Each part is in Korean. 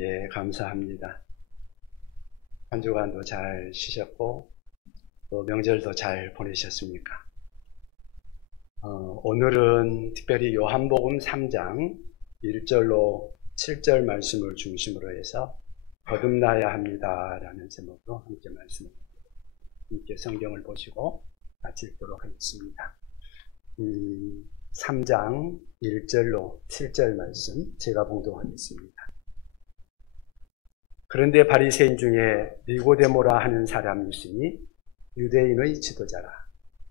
예, 감사합니다. 한 주간도 잘 쉬셨고, 또 명절도 잘 보내셨습니까? 오늘은 특별히 요한복음 3장 1절로 7절 말씀을 중심으로 해서 거듭나야 합니다라는 제목으로 함께 성경을 보시고 같이 읽도록 하겠습니다. 3장 1절로 7절 말씀 제가 봉독하겠습니다. 그런데 바리새인 중에 니고데모라 하는 사람이 있으니 유대인의 지도자라.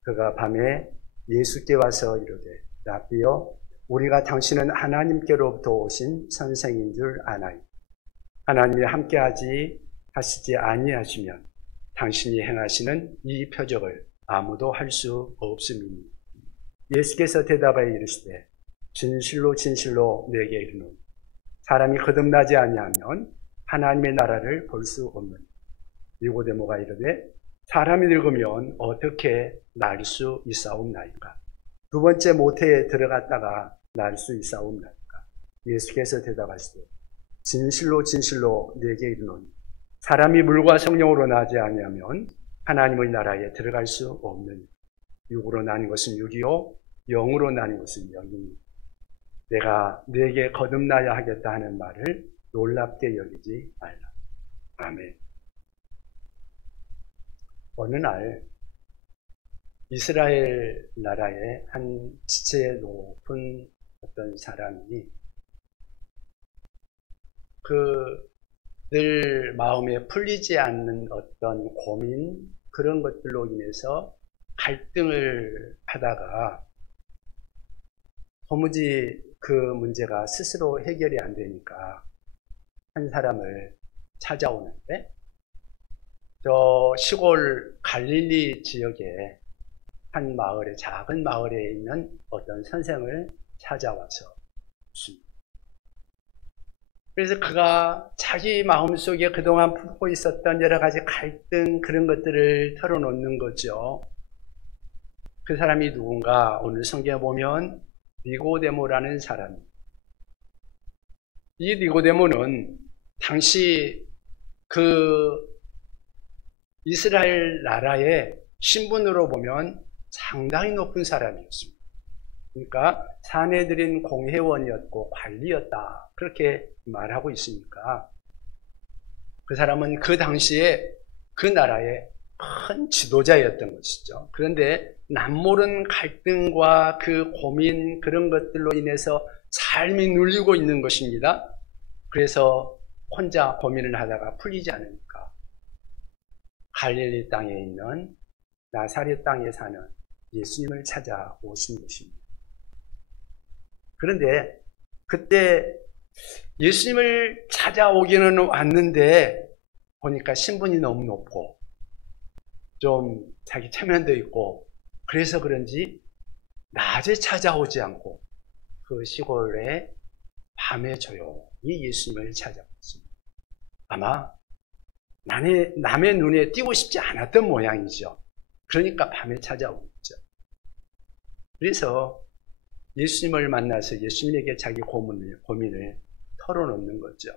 그가 밤에 예수께 와서 이르되 라비여, 우리가 당신은 하나님께로부터 오신 선생인 줄 아나이. 하나님이 함께하지 하시지 아니하시면 당신이 행하시는 이 표적을 아무도 할 수 없음이니. 예수께서 대답하여 이르시되 진실로 진실로 내게 이르노니 사람이 거듭나지 아니하면 하나님의 나라를 볼 수 없느니. 니고데모가 이르되 사람이 늙으면 어떻게 날 수 있사옵나이까? 두 번째 모태에 들어갔다가 날 수 있사옵나이까? 예수께서 대답하시되 진실로 진실로 내게 이르노니 사람이 물과 성령으로 나지 아니하면 하나님의 나라에 들어갈 수 없느니. 육으로 나는 것은 육이요 영으로 나는 것은 영이니. 내가 네게 거듭나야 하겠다 하는 말을 놀랍게 여기지 말라. 아멘. 어느 날 이스라엘 나라의 한 지체 높은 어떤 사람이 늘 마음에 풀리지 않는 어떤 고민, 그런 것들로 인해서 갈등을 하다가 도무지 그 문제가 스스로 해결이 안 되니까 한 사람을 찾아오는데, 저 시골 갈릴리 지역에 한 마을에, 작은 마을에 있는 어떤 선생을 찾아와서 묻습니다. 그래서 그가 자기 마음속에 그동안 품고 있었던 여러 가지 갈등, 그런 것들을 털어놓는 거죠. 그 사람이 누군가? 오늘 성경에 보면 니고데모라는 사람입니다. 이 니고데모는 당시 이스라엘 나라의 신분으로 보면 상당히 높은 사람이었습니다. 그러니까 사내들인 공회원이었고 관리였다, 그렇게 말하고 있으니까 그 사람은 그 당시에 그 나라의 큰 지도자였던 것이죠. 그런데 남모른 갈등과 그 고민, 그런 것들로 인해서 삶이 눌리고 있는 것입니다. 그래서 혼자 고민을 하다가 풀리지 않으니까 갈릴리 땅에 있는 나사렛 땅에 사는 예수님을 찾아오신 것입니다. 그런데 그때 예수님을 찾아오기는 왔는데 보니까 신분이 너무 높고 좀 자기 체면도 있고, 그래서 그런지 낮에 찾아오지 않고 그 시골에 밤에 조용히 예수님을 찾아왔습니다. 아마 남의 눈에 띄고 싶지 않았던 모양이죠. 그러니까 밤에 찾아오겠죠. 그래서 예수님을 만나서 예수님에게 자기 고민을 털어놓는 거죠.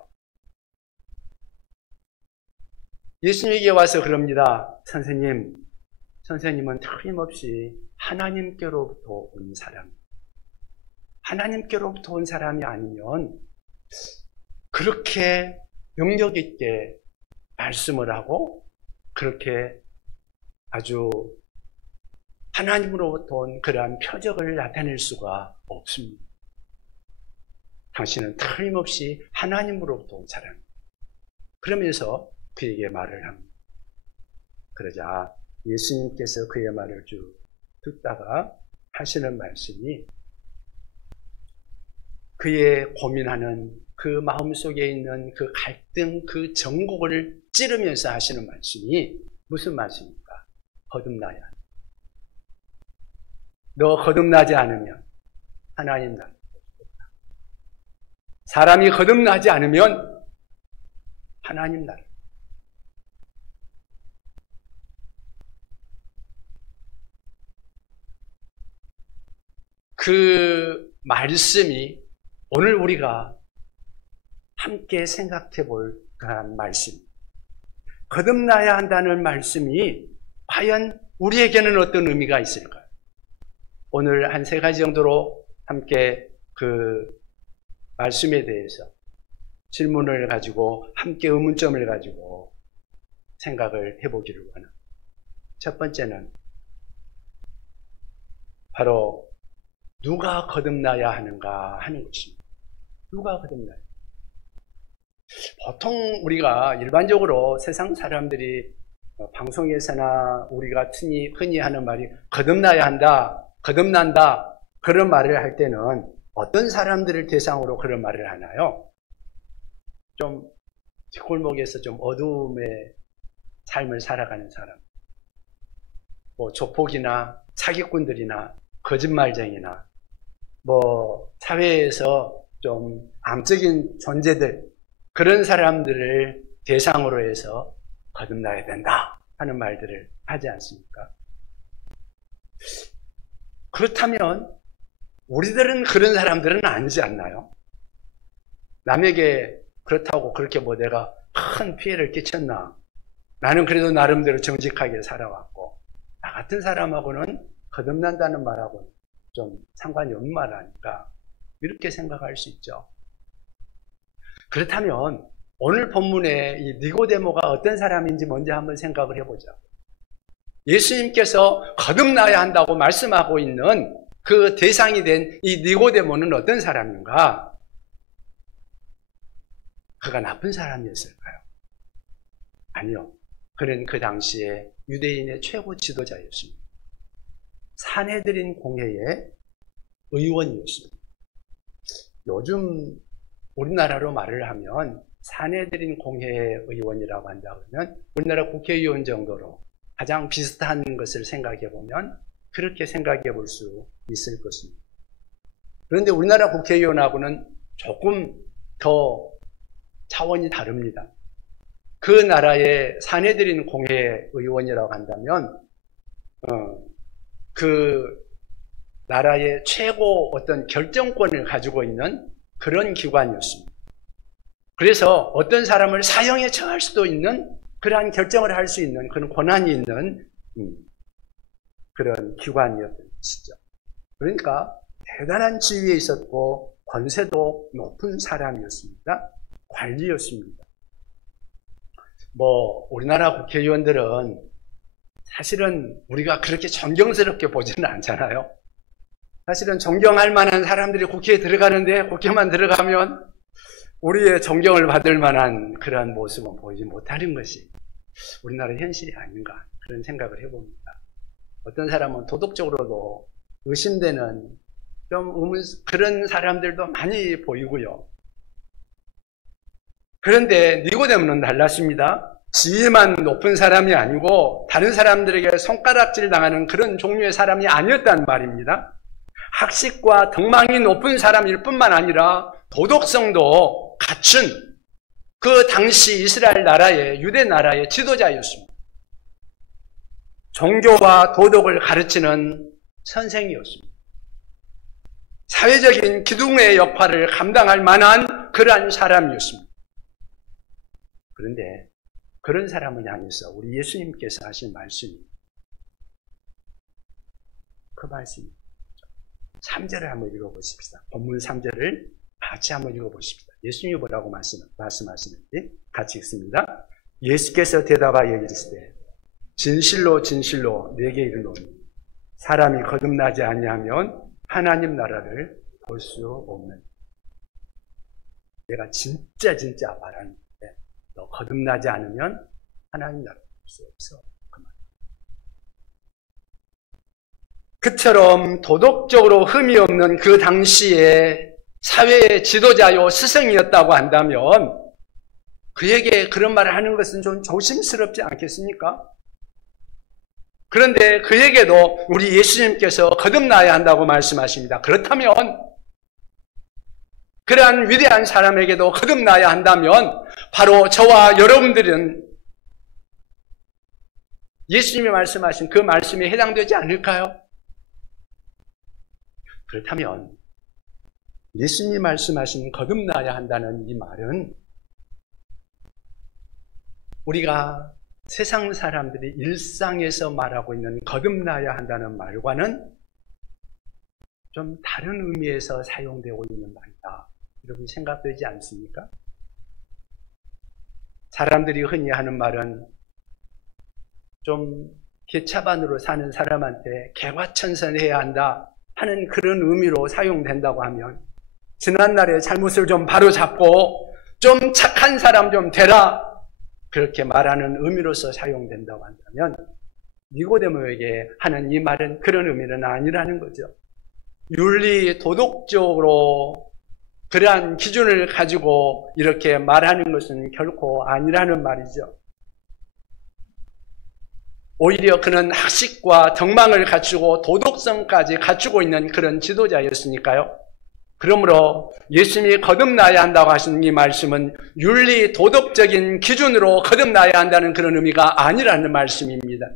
예수님에게 와서 그럽니다. 선생님은 틀림없이 하나님께로부터 온 사람. 하나님께로부터 온 사람이 아니면 그렇게 능력 있게 말씀을 하고 그렇게 아주 하나님으로부터 온 그러한 표적을 나타낼 수가 없습니다. 당신은 틀림없이 하나님으로부터 온 사람입니다. 그러면서 그에게 말을 합니다. 그러자 예수님께서 그의 말을 쭉 듣다가 하시는 말씀이, 그의 고민하는 그 마음속에 있는 그 갈등, 그 정곡을 찌르면서 하시는 말씀이 무슨 말씀입니까? 거듭나야 한다. 너 거듭나지 않으면 하나님 나라 없다. 사람이 거듭나지 않으면 하나님 나라. 그 말씀이 오늘 우리가 함께 생각해 볼 그런 말씀. 거듭나야 한다는 말씀이 과연 우리에게는 어떤 의미가 있을까요? 오늘 한 3가지 정도로 함께 그 말씀에 대해서 질문을 가지고 함께 의문점을 가지고 생각을 해보기를 원합니다. 첫 번째는 바로 누가 거듭나야 하는가 하는 것입니다. 누가 거듭나야? 보통 우리가 일반적으로 세상 사람들이 방송에서나 우리가 흔히 하는 말이 거듭나야 한다, 거듭난다 그런 말을 할 때는 어떤 사람들을 대상으로 그런 말을 하나요? 좀 뒷골목에서 좀 어두움의 삶을 살아가는 사람, 뭐 조폭이나 사기꾼들이나 거짓말쟁이나 뭐 사회에서 좀 암적인 존재들, 그런 사람들을 대상으로 해서 거듭나야 된다 하는 말들을 하지 않습니까? 그렇다면 우리들은 그런 사람들은 아니지 않나요? 남에게 그렇다고 그렇게 뭐 내가 큰 피해를 끼쳤나? 나는 그래도 나름대로 정직하게 살아왔고 나 같은 사람하고는 거듭난다는 말하고는 좀 상관이 없는 말 아닐까? 이렇게 생각할 수 있죠. 그렇다면 오늘 본문의 이 니고데모가 어떤 사람인지 먼저 한번 생각을 해보자. 예수님께서 거듭나야 한다고 말씀하고 있는 그 대상이 된 이 니고데모는 어떤 사람인가? 그가 나쁜 사람이었을까요? 아니요. 그는 그 당시에 유대인의 최고 지도자였습니다. 산헤드린 공회의 의원이었습니다. 요즘 우리나라로 말을 하면 산헤드린 공회의 의원이라고 한다 그러면 우리나라 국회의원 정도로 가장 비슷한 것을 생각해 보면 그렇게 생각해 볼 수 있을 것입니다. 그런데 우리나라 국회의원하고는 조금 더 차원이 다릅니다. 그 나라의 산헤드린 공회 의원이라고 한다면 그 나라의 최고 어떤 결정권을 가지고 있는 그런 기관이었습니다. 그래서 어떤 사람을 사형에 처할 수도 있는 그러한 결정을 할 수 있는 그런 권한이 있는 그런 기관이었던 것이죠. 그러니까 대단한 지위에 있었고 권세도 높은 사람이었습니다. 관리였습니다. 뭐 우리나라 국회의원들은 사실은 우리가 그렇게 존경스럽게 보지는 않잖아요. 사실은 존경할 만한 사람들이 국회에 들어가는데 국회만 들어가면 우리의 존경을 받을 만한 그런 모습은 보이지 못하는 것이 우리나라의 현실이 아닌가 그런 생각을 해봅니다. 어떤 사람은 도덕적으로도 의심되는 좀 그런 사람들도 많이 보이고요. 그런데 니고데모는 달랐습니다. 지위만 높은 사람이 아니고 다른 사람들에게 손가락질 당하는 그런 종류의 사람이 아니었단 말입니다. 학식과 덕망이 높은 사람일 뿐만 아니라 도덕성도 갖춘 그 당시 이스라엘 나라의 유대 나라의 지도자였습니다. 종교와 도덕을 가르치는 선생이었습니다. 사회적인 기둥의 역할을 감당할 만한 그러한 사람이었습니다. 그런데 그런 사람은 아니었어. 우리 예수님께서 하신 말씀이 그 말씀이 3절을 한번 읽어보십시다. 본문 3절을 같이 한번 읽어보십시다. 예수님이 뭐라고 말씀하시는지 같이 읽습니다. 예수께서 대답하여 이르시되 진실로 진실로 내게 이르노니 사람이 거듭나지 아니하면 하나님 나라를 볼 수 없는. 내가 진짜 말하는데 너 거듭나지 않으면 하나님 나라를 볼 수 없어. 그처럼 도덕적으로 흠이 없는 그 당시에 사회의 지도자요 스승이었다고 한다면 그에게 그런 말을 하는 것은 좀 조심스럽지 않겠습니까? 그런데 그에게도 우리 예수님께서 거듭나야 한다고 말씀하십니다. 그렇다면 그러한 위대한 사람에게도 거듭나야 한다면 바로 저와 여러분들은 예수님이 말씀하신 그 말씀에 해당되지 않을까요? 그렇다면 예수님이 말씀하신 거듭나야 한다는 이 말은 우리가 세상 사람들이 일상에서 말하고 있는 거듭나야 한다는 말과는 좀 다른 의미에서 사용되고 있는 말이다. 여러분 생각되지 않습니까? 사람들이 흔히 하는 말은 좀 개차반으로 사는 사람한테 개과천선해야 한다 하는 그런 의미로 사용된다고 하면 지난날의 잘못을 좀 바로잡고 좀 착한 사람 좀 되라 그렇게 말하는 의미로서 사용된다고 한다면 니고데모에게 하는 이 말은 그런 의미는 아니라는 거죠. 윤리 도덕적으로 그러한 기준을 가지고 이렇게 말하는 것은 결코 아니라는 말이죠. 오히려 그는 학식과 덕망을 갖추고 도덕성까지 갖추고 있는 그런 지도자였으니까요. 그러므로 예수님이 거듭나야 한다고 하시는 이 말씀은 윤리 도덕적인 기준으로 거듭나야 한다는 그런 의미가 아니라는 말씀입니다.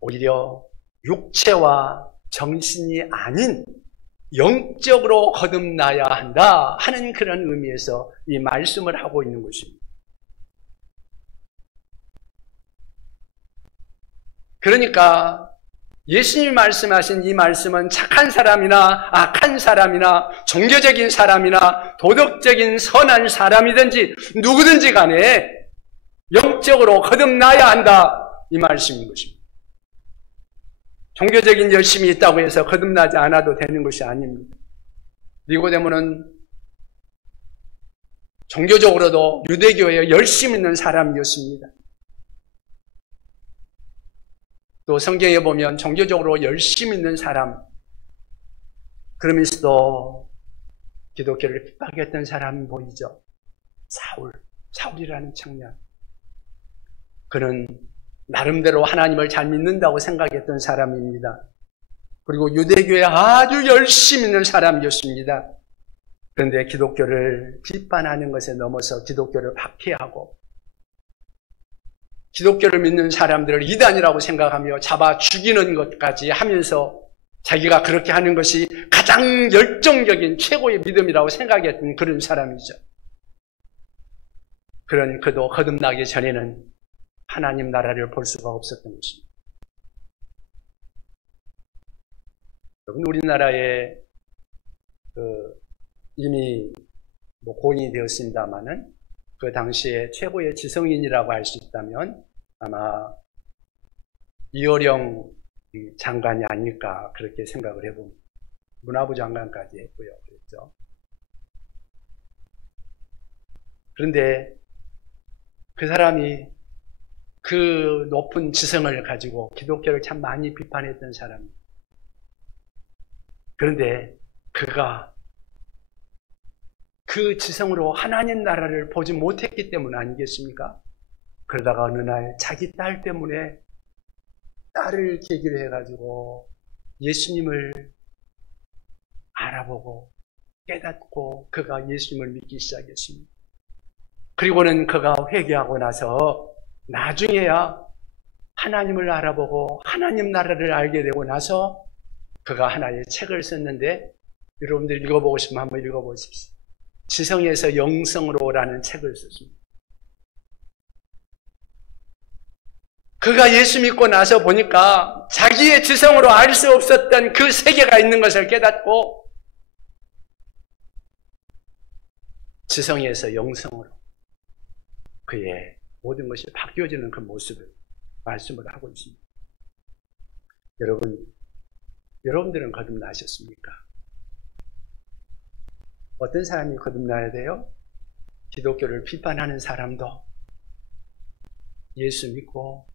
오히려 육체와 정신이 아닌 영적으로 거듭나야 한다 하는 그런 의미에서 이 말씀을 하고 있는 것입니다. 그러니까 예수님이 말씀하신 이 말씀은 착한 사람이나 악한 사람이나 종교적인 사람이나 도덕적인 선한 사람이든지 누구든지 간에 영적으로 거듭나야 한다 이 말씀인 것입니다. 종교적인 열심이 있다고 해서 거듭나지 않아도 되는 것이 아닙니다. 니고데모는 종교적으로도 유대교에 열심 있는 사람이었습니다. 또 성경에 보면 종교적으로 열심 있는 사람, 그러면서도 기독교를 핍박했던 사람이 보이죠. 사울이라는 청년. 그는 나름대로 하나님을 잘 믿는다고 생각했던 사람입니다. 그리고 유대교에 아주 열심 있는 사람이었습니다. 그런데 기독교를 비판하는 것에 넘어서 기독교를 박해하고 기독교를 믿는 사람들을 이단이라고 생각하며 잡아 죽이는 것까지 하면서 자기가 그렇게 하는 것이 가장 열정적인 최고의 믿음이라고 생각했던 그런 사람이죠. 그런 그도 거듭나기 전에는 하나님 나라를 볼 수가 없었던 것입니다. 여러분, 우리나라에 이미 고인이 되었습니다마는 그 당시에 최고의 지성인이라고 할 수 있다면 아마 이어령 장관이 아닐까 그렇게 생각을 해봅니다. 문화부 장관까지 했고요. 그랬죠. 그런데 그 사람이 그 높은 지성을 가지고 기독교를 참 많이 비판했던 사람입니다. 그런데 그가 그 지성으로 하나님 나라를 보지 못했기 때문 아니겠습니까? 그러다가 어느 날 자기 딸 때문에 딸을 계기로 해가지고 예수님을 알아보고 깨닫고 그가 예수님을 믿기 시작했습니다. 그리고는 그가 회개하고 나서 나중에야 하나님을 알아보고 하나님 나라를 알게 되고 나서 그가 하나의 책을 썼는데 여러분들 읽어보고 싶으면 한번 읽어보십시오. 지성에서 영성으로라는 책을 썼습니다. 그가 예수 믿고 나서 보니까 자기의 지성으로 알 수 없었던 그 세계가 있는 것을 깨닫고 지성에서 영성으로 그의 모든 것이 바뀌어지는 그 모습을 말씀을 하고 있습니다. 여러분들은 거듭나셨습니까? 어떤 사람이 거듭나야 돼요? 기독교를 비판하는 사람도 예수 믿고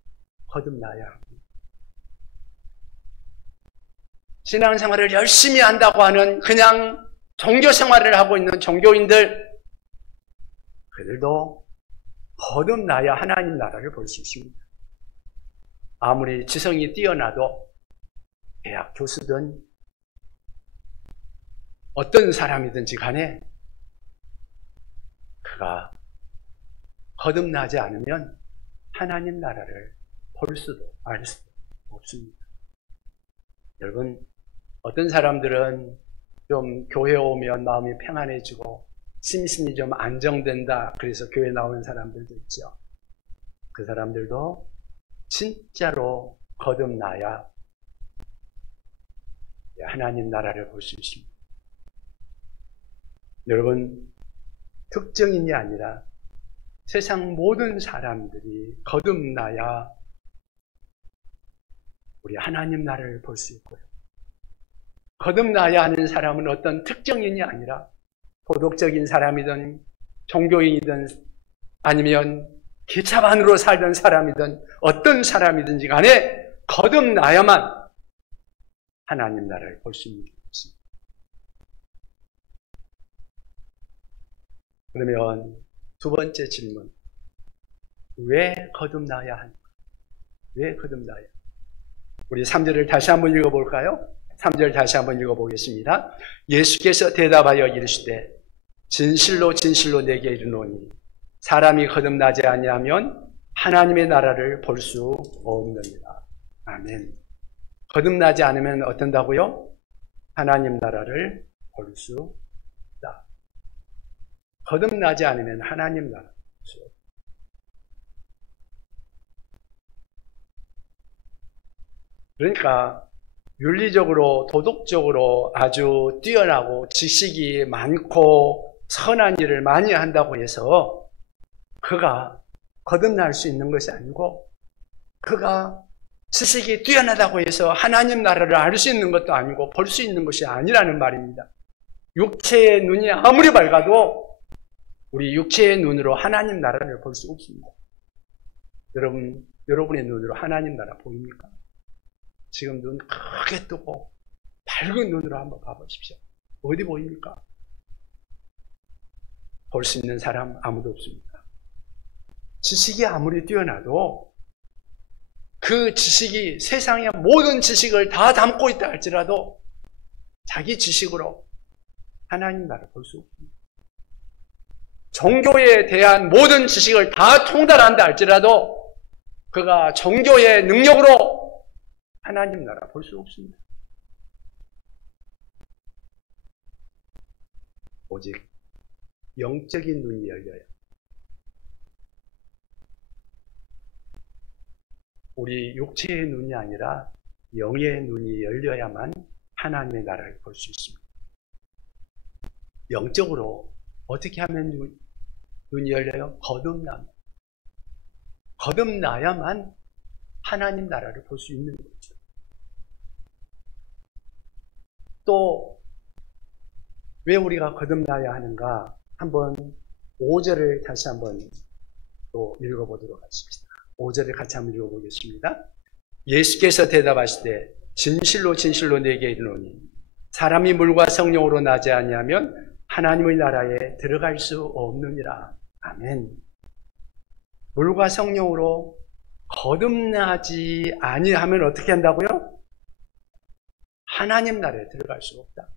거듭나야 합니다. 신앙생활을 열심히 한다고 하는 그냥 종교생활을 하고 있는 종교인들, 그들도 거듭나야 하나님 나라를 볼 수 있습니다. 아무리 지성이 뛰어나도 대학 교수든 어떤 사람이든지 간에 그가 거듭나지 않으면 하나님 나라를 볼 수도 알 수도 없습니다. 여러분, 어떤 사람들은 좀 교회 오면 마음이 평안해지고 심신이 좀 안정된다. 그래서 교회 나오는 사람들도 있죠. 그 사람들도 진짜로 거듭나야 하나님 나라를 볼 수 있습니다. 여러분, 특정인이 아니라 세상 모든 사람들이 거듭나야 우리 하나님 나라를 볼 수 있고요. 거듭나야 하는 사람은 어떤 특정인이 아니라 도덕적인 사람이든 종교인이든 아니면 기차반으로 살던 사람이든 어떤 사람이든지 간에 거듭나야만 하나님 나라를 볼 수 있는 것입니다. 그러면 두 번째 질문, 왜 거듭나야 하는가? 왜 거듭나야? 우리 3절을 다시 한번 읽어볼까요? 3절 다시 한번 읽어보겠습니다. 예수께서 대답하여 이르시되 진실로 진실로 내게 이르노니 사람이 거듭나지 아니하면 하나님의 나라를 볼 수 없느니라. 아멘. 거듭나지 않으면 어떤다고요? 하나님 나라를 볼 수 없다. 거듭나지 않으면 하나님 나라를 볼 수 없다. 그러니까 윤리적으로 도덕적으로 아주 뛰어나고 지식이 많고 선한 일을 많이 한다고 해서 그가 거듭날 수 있는 것이 아니고, 그가 지식이 뛰어나다고 해서 하나님 나라를 알 수 있는 것도 아니고 볼 수 있는 것이 아니라는 말입니다. 육체의 눈이 아무리 밝아도 우리 육체의 눈으로 하나님 나라를 볼 수 없습니다. 여러분의 눈으로 하나님 나라 보입니까? 지금 눈 크게 뜨고 밝은 눈으로 한번 봐보십시오. 어디 보입니까? 볼 수 있는 사람 아무도 없습니다. 지식이 아무리 뛰어나도 그 지식이 세상의 모든 지식을 다 담고 있다 할지라도 자기 지식으로 하나님 나라를 볼 수 없습니다. 종교에 대한 모든 지식을 다 통달한다 할지라도 그가 종교의 능력으로 하나님 나라 볼 수 없습니다. 오직 영적인 눈이 열려야, 우리 육체의 눈이 아니라 영의 눈이 열려야만 하나님의 나라를 볼 수 있습니다. 영적으로 어떻게 하면 눈이 열려요? 거듭나야만 하나님 나라를 볼 수 있는 거죠. 또 왜 우리가 거듭나야 하는가? 한번 5절을 다시 한번 또 읽어보도록 하십시다. 5절을 같이 한번 읽어보겠습니다. 예수께서 대답하시되 진실로 진실로 내게 이르노니 사람이 물과 성령으로 나지 아니하면 하나님의 나라에 들어갈 수 없느니라. 아멘. 물과 성령으로 거듭나지 아니하면 어떻게 한다고요? 하나님 나라에 들어갈 수 없다.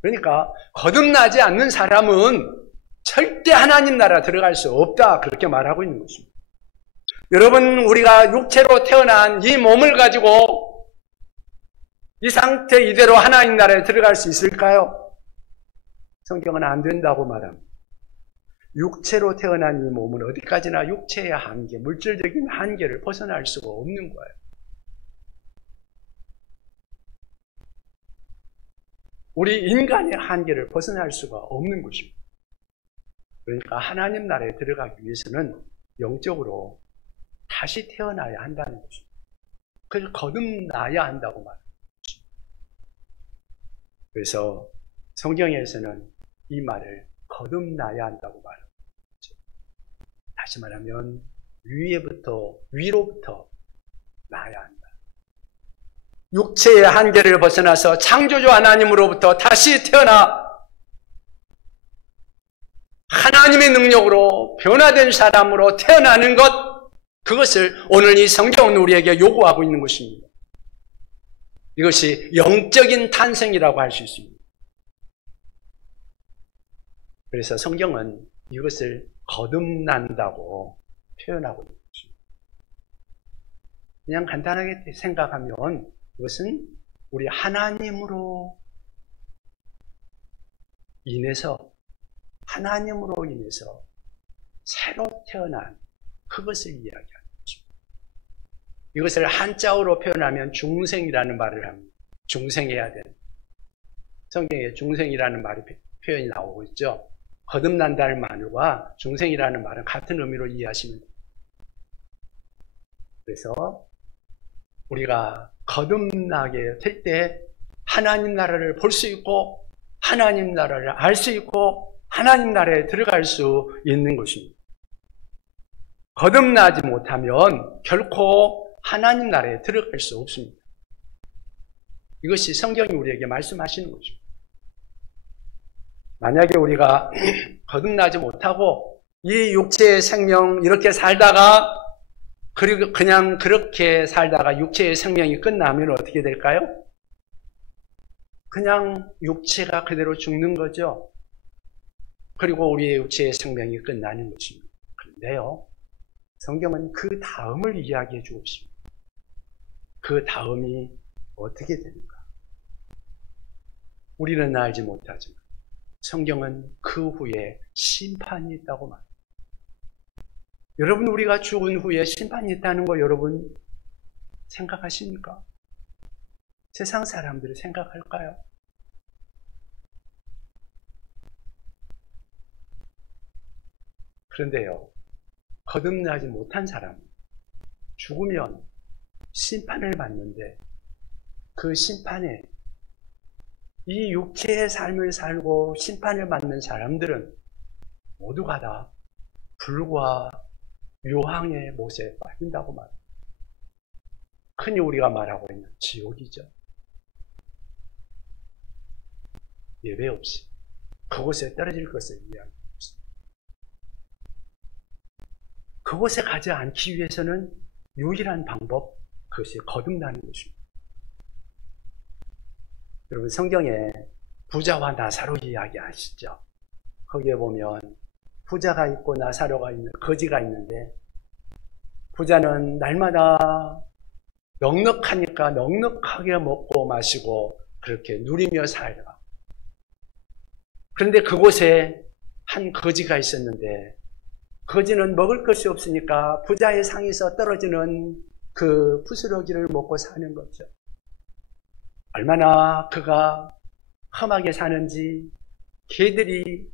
그러니까 거듭나지 않는 사람은 절대 하나님 나라 들어갈 수 없다. 그렇게 말하고 있는 것입니다. 여러분, 우리가 육체로 태어난 이 몸을 가지고 이 상태 이대로 하나님 나라에 들어갈 수 있을까요? 성경은 안 된다고 말합니다. 육체로 태어난 이 몸은 어디까지나 육체의 한계, 물질적인 한계를 벗어날 수가 없는 거예요. 우리 인간의 한계를 벗어날 수가 없는 것입니다. 그러니까 하나님 나라에 들어가기 위해서는 영적으로 다시 태어나야 한다는 것입니다. 그래서 거듭나야 한다고 말합니다. 그래서 성경에서는 이 말을 거듭나야 한다고 말합니다. 다시 말하면 위로부터 나야 한다. 육체의 한계를 벗어나서 창조주 하나님으로부터 다시 태어나 하나님의 능력으로 변화된 사람으로 태어나는 것, 그것을 오늘 이 성경은 우리에게 요구하고 있는 것입니다. 이것이 영적인 탄생이라고 할 수 있습니다. 그래서 성경은 이것을 거듭난다고 표현하고 있는 것입니다. 그냥 간단하게 생각하면 이것은 우리 하나님으로 인해서, 하나님으로 인해서 새로 태어난 그것을 이야기하는 거죠. 이것을 한자어로 표현하면 중생이라는 말을 합니다. 중생해야 되는. 성경에 중생이라는 말이 표현이 나오고 있죠. 거듭난다는 말과 중생이라는 말은 같은 의미로 이해하시면 됩니다. 그래서 우리가 거듭나게 될 때 하나님 나라를 볼 수 있고 하나님 나라를 알 수 있고 하나님 나라에 들어갈 수 있는 것입니다. 거듭나지 못하면 결코 하나님 나라에 들어갈 수 없습니다. 이것이 성경이 우리에게 말씀하시는 거죠. 만약에 우리가 거듭나지 못하고 이 육체의 생명 이렇게 살다가 그리고 그냥 그렇게 살다가 육체의 생명이 끝나면 어떻게 될까요? 그냥 육체가 그대로 죽는 거죠. 그리고 우리의 육체의 생명이 끝나는 것입니다. 그런데요, 성경은 그 다음을 이야기해 주고 있습니다. 그 다음이 어떻게 되는가? 우리는 알지 못하지만 성경은 그 후에 심판이 있다고 말합니다. 여러분, 우리가 죽은 후에 심판이 있다는 거 여러분 생각하십니까? 세상 사람들이 생각할까요? 그런데요, 거듭나지 못한 사람은 죽으면 심판을 받는데 그 심판에 이 육체의 삶을 살고 심판을 받는 사람들은 모두가 다 불과 유황의 못에 빠진다고 말합니다. 흔히 우리가 말하고 있는 지옥이죠. 예배 없이 그곳에 떨어질 것을 이야기합니다. 그곳에 가지 않기 위해서는 유일한 방법, 그것이 거듭나는 것입니다. 여러분, 성경에 부자와 나사로 이야기 아시죠? 거기에 보면 부자가 있고 나사로가 있는, 거지가 있는데 부자는 날마다 넉넉하니까 넉넉하게 먹고 마시고 그렇게 누리며 살다. 그런데 그곳에 한 거지가 있었는데 거지는 먹을 것이 없으니까 부자의 상에서 떨어지는 그 부스러기를 먹고 사는 거죠. 얼마나 그가 험하게 사는지 개들이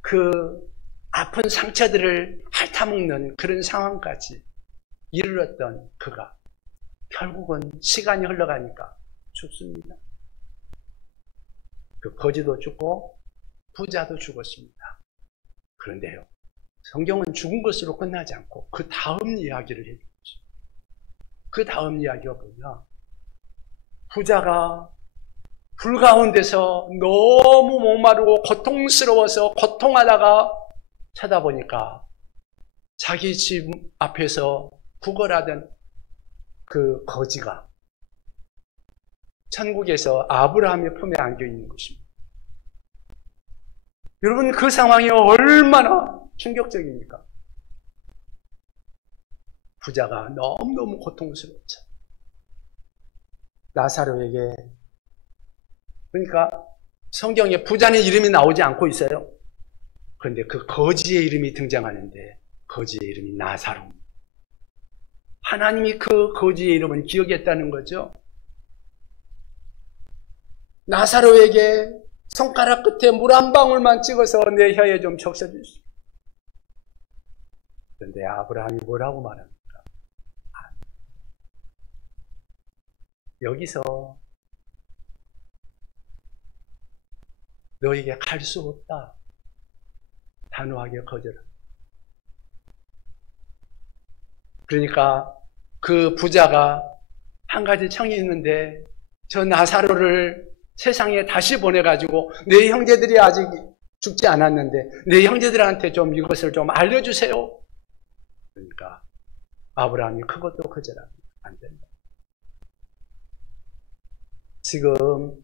그 아픈 상처들을 핥아먹는 그런 상황까지 이르렀던 그가 결국은 시간이 흘러가니까 죽습니다. 그 거지도 죽고 부자도 죽었습니다. 그런데요, 성경은 죽은 것으로 끝나지 않고 그 다음 이야기를 해주죠. 그 다음 이야기가 뭐냐? 부자가 불 가운데서 너무 목마르고 고통스러워서 고통하다가 쳐다보니까 자기 집 앞에서 구걸하던 그 거지가 천국에서 아브라함의 품에 안겨 있는 것입니다. 여러분, 그 상황이 얼마나 충격적입니까? 부자가 너무너무 고통스럽죠. 나사로에게, 그러니까 성경에 부자의 이름이 나오지 않고 있어요. 그런데 그 거지의 이름이 등장하는데 거지의 이름이 나사로. 하나님이 그 거지의 이름은 기억했다는 거죠. 나사로에게 손가락 끝에 물 한 방울만 찍어서 내 혀에 좀 적셔주시오. 그런데 아브라함이 뭐라고 말합니까? 여기서 너에게 갈 수 없다. 단호하게 거절합니다. 그러니까 그 부자가 한 가지 청이 있는데 저 나사로를 세상에 다시 보내가지고 내 형제들이 아직 죽지 않았는데 내 형제들한테 좀 이것을 좀 알려주세요. 그러니까 아브라함이 그것도 거절합니다. 안 된다. 지금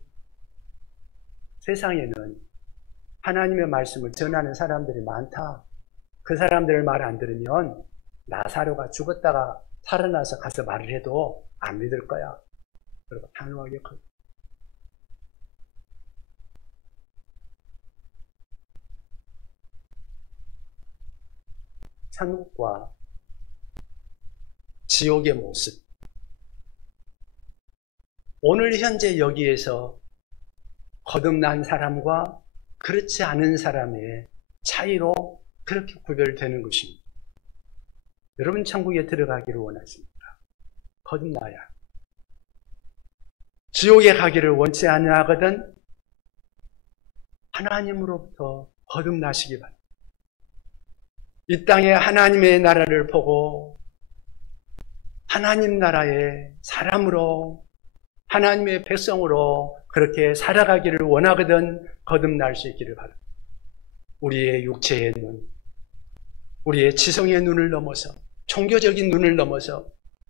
세상에는 하나님의 말씀을 전하는 사람들이 많다. 그 사람들 말 안 들으면 나사로가 죽었다가 살아나서 가서 말을 해도 안 믿을 거야. 그리고 단호하게 천국과 지옥의 모습, 오늘 현재 여기에서 거듭난 사람과 그렇지 않은 사람의 차이로 그렇게 구별되는 것입니다. 여러분 천국에 들어가기를 원하십니까? 거듭나야. 지옥에 가기를 원치 아니하거든 하나님으로부터 거듭나시기 바랍니다. 이 땅에 하나님의 나라를 보고 하나님 나라의 사람으로 하나님의 백성으로 그렇게 살아가기를 원하거든 거듭날 수 있기를 바랍니다. 우리의 육체의 눈, 우리의 지성의 눈을 넘어서 종교적인 눈을 넘어서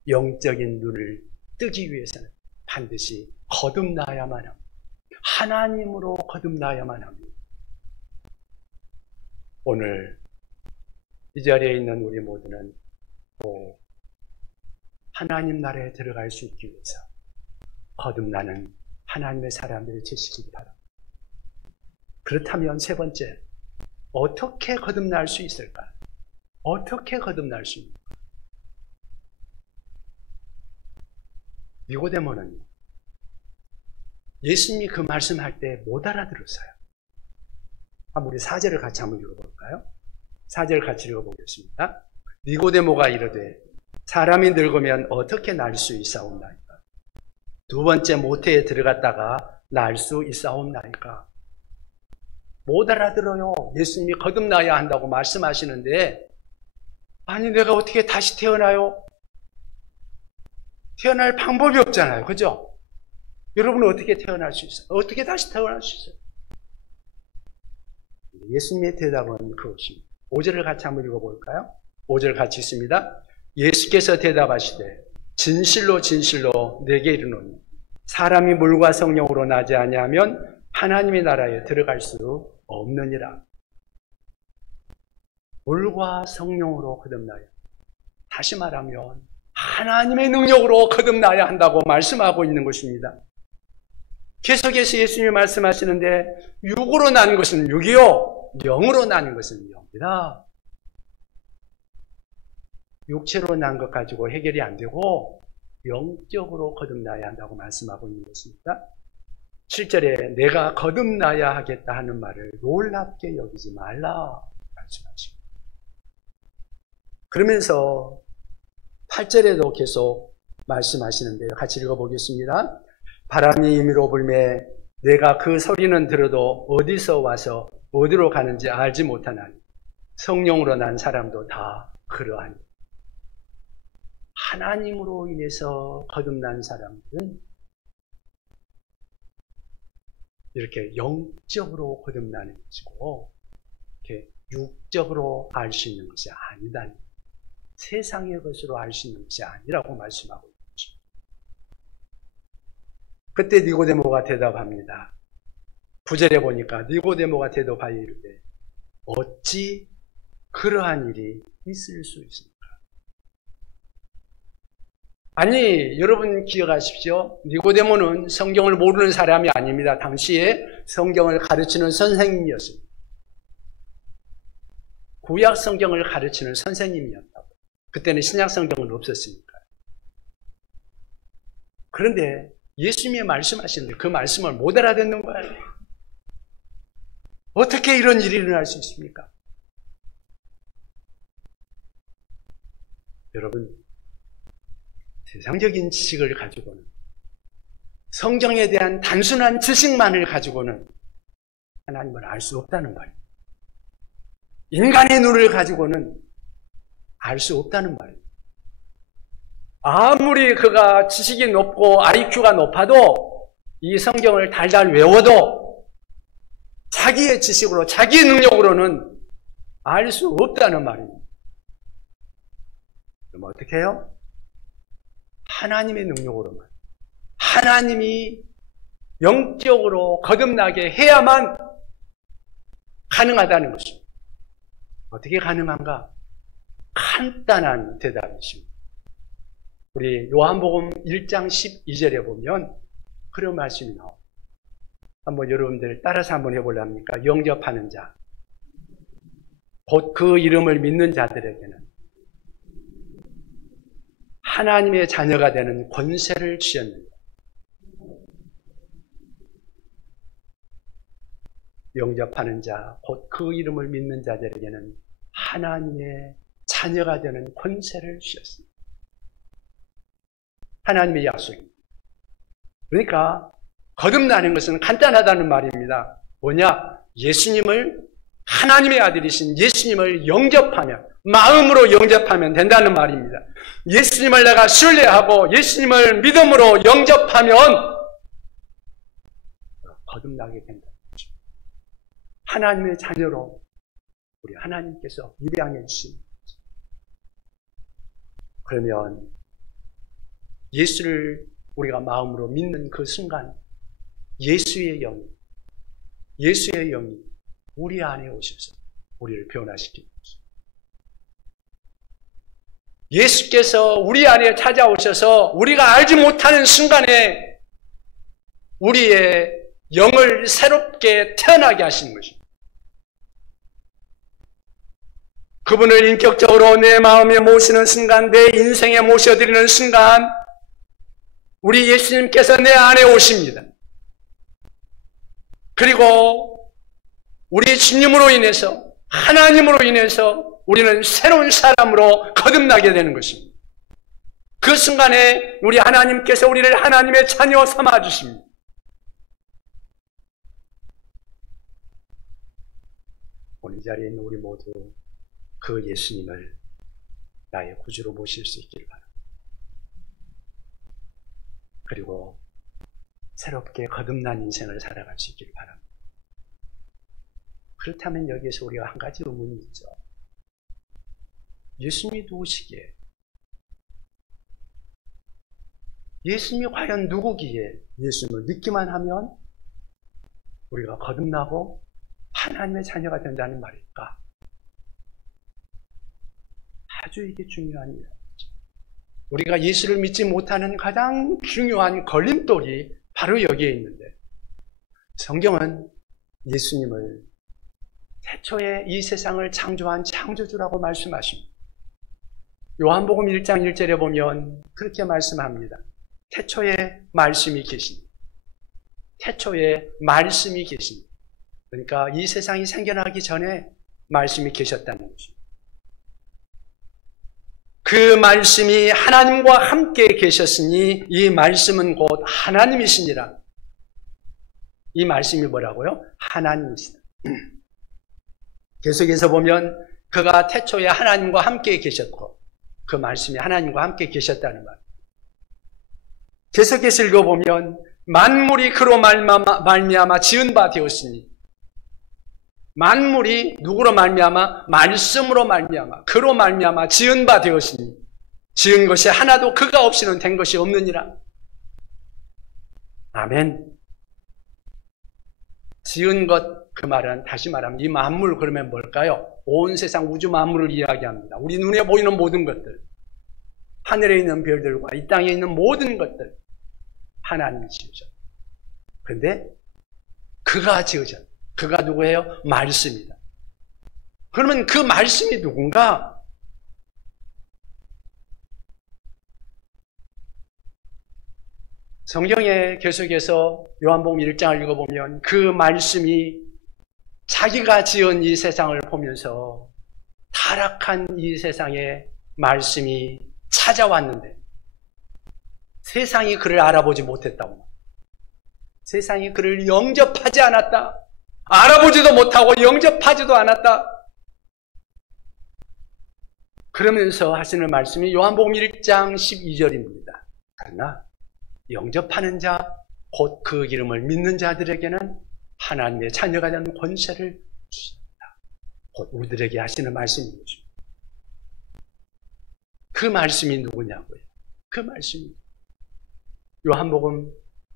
영적인 눈을 뜨기 위해서는 반드시 거듭나야만 합니다. 하나님으로 거듭나야만 합니다. 오늘 이 자리에 있는 우리 모두는 또 하나님 나라에 들어갈 수 있기 위해서 거듭나는 하나님의 사람들이 되시기 바랍니다. 그렇다면 세 번째, 어떻게 거듭날 수 있을까? 어떻게 거듭날 수 있을까? 니고데모는 예수님이 그 말씀할 때 못 알아들었어요. 우리 4절을 같이 한번 읽어볼까요? 4절 같이 읽어보겠습니다. 니고데모가 이르되 사람이 늙으면 어떻게 날 수 있사옵나이까? 두 번째 모태에 들어갔다가 날 수 있사옵나이까? 못 알아들어요. 예수님이 거듭나야 한다고 말씀하시는데 아니 내가 어떻게 다시 태어나요? 태어날 방법이 없잖아요. 그죠? 여러분은 어떻게 태어날 수 있어요? 어떻게 다시 태어날 수 있어요? 예수님의 대답은 그것입니다. 5절을 같이 한번 읽어볼까요? 5절 같이 있습니다. 예수께서 대답하시되 진실로 진실로 내게 이르노니 사람이 물과 성령으로 나지 아니하면 하나님의 나라에 들어갈 수 없느니라. 물과 성령으로 거듭나야, 다시 말하면 하나님의 능력으로 거듭나야 한다고 말씀하고 있는 것입니다. 계속해서 예수님이 말씀하시는데 육으로 나는 것은 육이요, 영으로 나는 것은 영이다. 육체로 난 것 가지고 해결이 안 되고 영적으로 거듭나야 한다고 말씀하고 있는 것입니다. 7절에 내가 거듭나야 하겠다 하는 말을 놀랍게 여기지 말라 말씀하십니다. 그러면서 8절에도 계속 말씀하시는데요. 같이 읽어보겠습니다. 바람이 임의로 불매 내가 그 소리는 들어도 어디서 와서 어디로 가는지 알지 못하나니 성령으로 난 사람도 다 그러하니. 하나님으로 인해서 거듭난 사람들은 이렇게 영적으로 거듭나는 것이고 이렇게 육적으로 알 수 있는 것이 아니다. 세상의 것으로 알 수 있는 것이 아니라고 말씀하고 있는 것입니다. 그때 니고데모가 대답합니다. 9절에 보니까 니고데모가 대답하여 이르되 어찌 그러한 일이 있을 수 있습니까? 아니, 여러분 기억하십시오. 니고데모는 성경을 모르는 사람이 아닙니다. 당시에 성경을 가르치는 선생님이었습니다. 구약 성경을 가르치는 선생님이었다고. 그때는 신약 성경은 없었으니까. 그런데 예수님이 말씀하시는데 그 말씀을 못 알아듣는 거예요. 어떻게 이런 일이 일어날 수 있습니까? 여러분, 세상적인 지식을 가지고는, 성경에 대한 단순한 지식만을 가지고는 하나님을 알 수 없다는 거예요. 인간의 눈을 가지고는 알 수 없다는 말이에요. 아무리 그가 지식이 높고 IQ가 높아도 이 성경을 달달 외워도 자기의 지식으로, 자기의 능력으로는 알 수 없다는 말입니다. 그럼 어떻게 해요? 하나님의 능력으로만, 하나님이 영적으로 거듭나게 해야만 가능하다는 것입니다. 어떻게 가능한가? 간단한 대답이십니다. 우리 요한복음 1장 12절에 보면 그런 말씀이 나옵니다. 한번 여러분들 따라서 한번 해볼랍니까? 영접하는 자, 곧 그 이름을 믿는 자들에게는 하나님의 자녀가 되는 권세를 주셨느니라. 영접하는 자, 곧 그 이름을 믿는 자들에게는 하나님의 자녀가 되는 권세를 주셨습니다. 하나님의 약속입니다. 그러니까 거듭나는 것은 간단하다는 말입니다. 뭐냐? 예수님을, 하나님의 아들이신 예수님을 영접하면, 마음으로 영접하면 된다는 말입니다. 예수님을 내가 신뢰하고 예수님을 믿음으로 영접하면 거듭나게 된다. 하나님의 자녀로 우리 하나님께서 입양해 주십니다. 그러면 예수를 우리가 마음으로 믿는 그 순간 예수의 영이 우리 안에 오셔서 우리를 변화시키는 것입니다. 예수께서 우리 안에 찾아오셔서 우리가 알지 못하는 순간에 우리의 영을 새롭게 태어나게 하시는 것입니다. 그분을 인격적으로 내 마음에 모시는 순간, 내 인생에 모셔드리는 순간 우리 예수님께서 내 안에 오십니다. 그리고 우리 주님으로 인해서, 하나님으로 인해서 우리는 새로운 사람으로 거듭나게 되는 것입니다. 그 순간에 우리 하나님께서 우리를 하나님의 자녀 삼아 주십니다. 오늘 자리에 있는 우리 모두 그 예수님을 나의 구주로 모실 수 있기를 바랍니다. 그리고 새롭게 거듭난 인생을 살아갈 수 있기를 바랍니다. 그렇다면 여기에서 우리가 한 가지 의문이 있죠. 예수님이 누구시기에? 예수님이 과연 누구기에 예수님을 믿기만 하면 우리가 거듭나고 하나님의 자녀가 된다는 말일까? 아주 이게 중요한 일이죠. 우리가 예수를 믿지 못하는 가장 중요한 걸림돌이 바로 여기에 있는데, 성경은 예수님을 태초에 이 세상을 창조한 창조주라고 말씀하십니다. 요한복음 1장 1절에 보면 그렇게 말씀합니다. 태초에 말씀이 계십니다. 태초에 말씀이 계십니다. 그러니까 이 세상이 생겨나기 전에 말씀이 계셨다는 것입니다. 그 말씀이 하나님과 함께 계셨으니 이 말씀은 곧 하나님이시니라. 이 말씀이 뭐라고요? 하나님이시다. 계속해서 보면 그가 태초에 하나님과 함께 계셨고 그 말씀이 하나님과 함께 계셨다는 말. 계속해서 읽어보면 만물이 그로 말미암아 지은 바 되었으니, 만물이 누구로 말미암아? 말씀으로 말미암아, 그로 말미암아 지은 바 되었으니 지은 것이 하나도 그가 없이는 된 것이 없느니라. 아멘. 지은 것, 그 말은 다시 말하면 이 만물, 그러면 뭘까요? 온 세상 우주 만물을 이야기합니다. 우리 눈에 보이는 모든 것들, 하늘에 있는 별들과 이 땅에 있는 모든 것들 하나님이 지으셨다. 그런데 그가 지으셨다. 그가 누구예요? 말씀이다. 그러면 그 말씀이 누군가? 성경에 계속해서 요한복음 1장을 읽어보면 그 말씀이 자기가 지은 이 세상을 보면서 타락한 이 세상에 말씀이 찾아왔는데 세상이 그를 알아보지 못했다고. 세상이 그를 영접하지 않았다. 알아보지도 못하고 영접하지도 않았다. 그러면서 하시는 말씀이 요한복음 1장 12절입니다. 그러나 영접하는 자, 곧 그 이름을 믿는 자들에게는 하나님의 자녀가 되는 권세를 주신다. 곧 우리들에게 하시는 말씀인 것입니다. 그 말씀이 누구냐고요? 그 말씀이 요한복음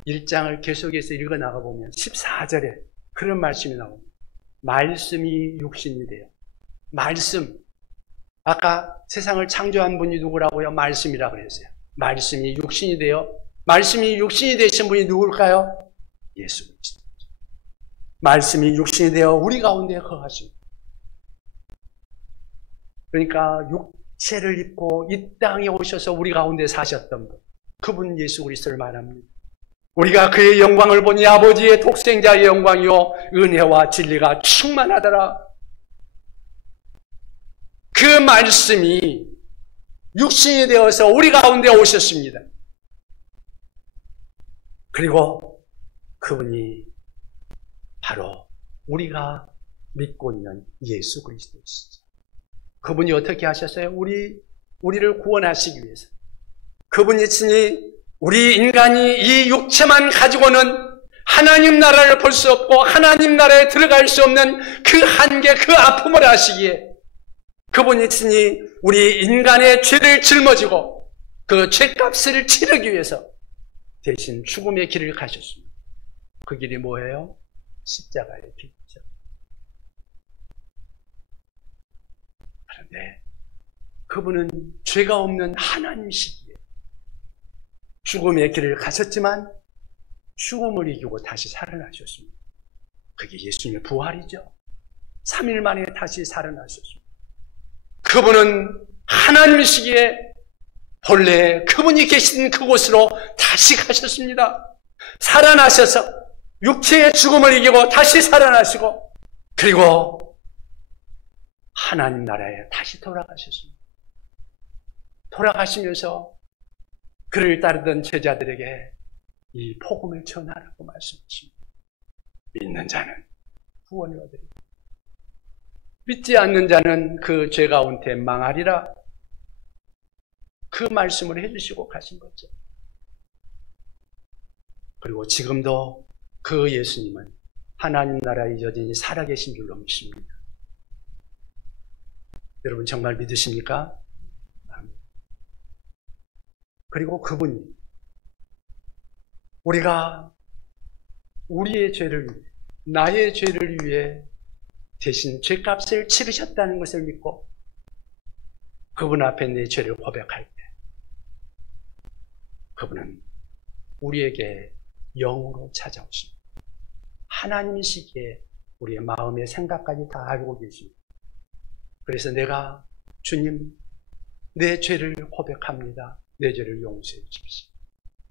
1장을 계속해서 읽어나가 보면 14절에 그런 말씀이 나옵니다. 말씀이 육신이 돼요. 말씀. 아까 세상을 창조한 분이 누구라고요? 말씀이라고 그랬어요. 말씀이 육신이 돼요. 말씀이 육신이 되신 분이 누굴까요? 예수 그리스도. 말씀이 육신이 되어 우리 가운데 거하십니다. 그러니까 육체를 입고 이 땅에 오셔서 우리 가운데 사셨던 분, 그분 예수 그리스도를 말합니다. 우리가 그의 영광을 보니 아버지의 독생자의 영광이요 은혜와 진리가 충만하더라. 그 말씀이 육신이 되어서 우리 가운데 오셨습니다. 그리고 그분이 바로 우리가 믿고 있는 예수 그리스도이시죠. 그분이 어떻게 하셨어요? 우리를 구원하시기 위해서. 그분이 친히 우리 인간이 이 육체만 가지고는 하나님 나라를 볼 수 없고 하나님 나라에 들어갈 수 없는 그 한계, 그 아픔을 아시기에 그분이 친히 우리 인간의 죄를 짊어지고 그 죄값을 치르기 위해서 대신 죽음의 길을 가셨습니다. 그 길이 뭐예요? 십자가의 길이죠. 그런데 그분은 죄가 없는 하나님이시기에 죽음의 길을 가셨지만 죽음을 이기고 다시 살아나셨습니다. 그게 예수님의 부활이죠. 3일 만에 다시 살아나셨습니다. 그분은 하나님이시기에 본래 그분이 계신 그곳으로 다시 가셨습니다. 살아나셔서 육체의 죽음을 이기고 다시 살아나시고 그리고 하나님 나라에 다시 돌아가셨습니다. 돌아가시면서 그를 따르던 제자들에게 이 복음을 전하라고 말씀하십니다. 믿는 자는 구원을 얻으리라. 믿지 않는 자는 그 죄 가운데 망하리라. 그 말씀을 해주시고 가신 거죠. 그리고 지금도 그 예수님은 하나님 나라에 여전히 살아계신 줄로 믿습니다. 여러분 정말 믿으십니까? 아멘. 그리고 그분이 우리가 우리의 죄를 위해, 나의 죄를 위해 대신 죄값을 치르셨다는 것을 믿고 그분 앞에 내 죄를 고백할 때 그분은 우리에게 영으로 찾아오십니다. 하나님이시기에 우리의 마음의 생각까지 다 알고 계십니다. 그래서 내가 주님 내 죄를 고백합니다. 내 죄를 용서해 주십시오.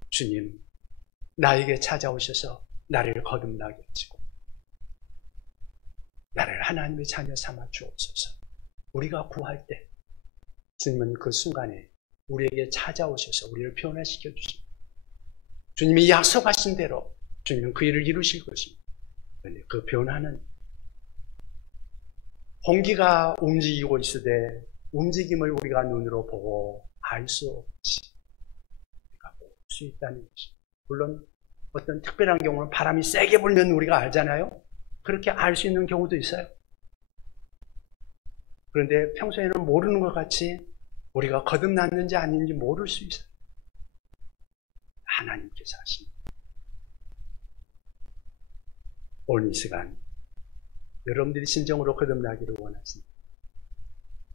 주님 나에게 찾아오셔서 나를 거듭나게 하시고 나를 하나님의 자녀 삼아 주옵소서. 우리가 구할 때 주님은 그 순간에 우리에게 찾아오셔서 우리를 변화시켜 주십니다. 주님이 약속하신 대로 주님은 그 일을 이루실 것입니다. 그런데 그 변화는 공기가 움직이고 있으되 움직임을 우리가 눈으로 보고 알 수 없이 우리가 볼 수 있다는 것입니다. 물론 어떤 특별한 경우는 바람이 세게 불면 우리가 알잖아요. 그렇게 알 수 있는 경우도 있어요. 그런데 평소에는 모르는 것 같이 우리가 거듭났는지 아닌지 모를 수 있어요. 하나님께서 하십니다. 오늘 이 시간 여러분들이 진정으로 거듭나기를 원하십니다.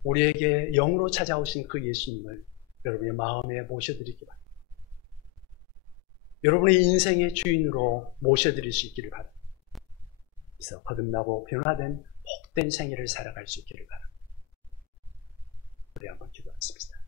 우리에게 영으로 찾아오신 그 예수님을 여러분의 마음에 모셔드리기 바랍니다. 여러분의 인생의 주인으로 모셔드릴 수 있기를 바랍니다. 그래서 거듭나고 변화된 복된 생애를 살아갈 수 있기를 바랍니다. 우리 한번 기도하겠습니다.